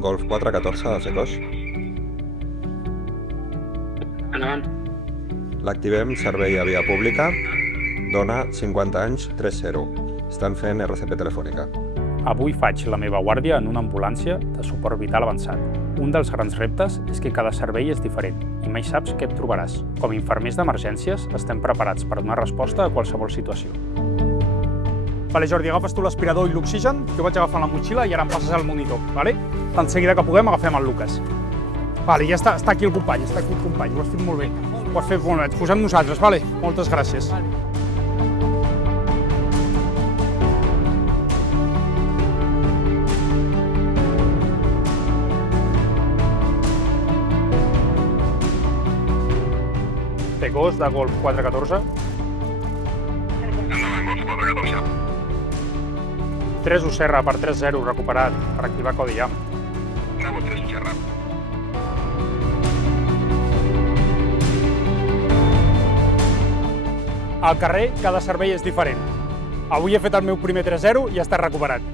Golf 414 de Secos. Endavant. L'activem servei a via pública. Dona 50 anys 30. Estan fent RCP telefònica. Avui faig la meva guàrdia en una ambulància de suport vital avançat. Un dels grans reptes és que cada servei és diferent i mai saps què et trobaràs. Com a infermers d'emergències estem preparats per donar resposta a qualsevol situació. Vale, Jordi, agafes tu l'aspirador i l'oxigen, que ho vaig agafar a la motxilla i ara em passes al monitor, vale? Tant seguida que puguem agafem el Lucas. Vale, ja està aquí el company, ho has fet molt bé. Ho has fet molt bé, ens posem nosaltres, vale? Moltes gràcies. Secos de Golf 414. 3 Userra per 3-0 recuperat per activar codi IAM. Bravo, 3 Userra. Al carrer cada servei és diferent. Avui he fet el meu primer 3-0 i ja està recuperat.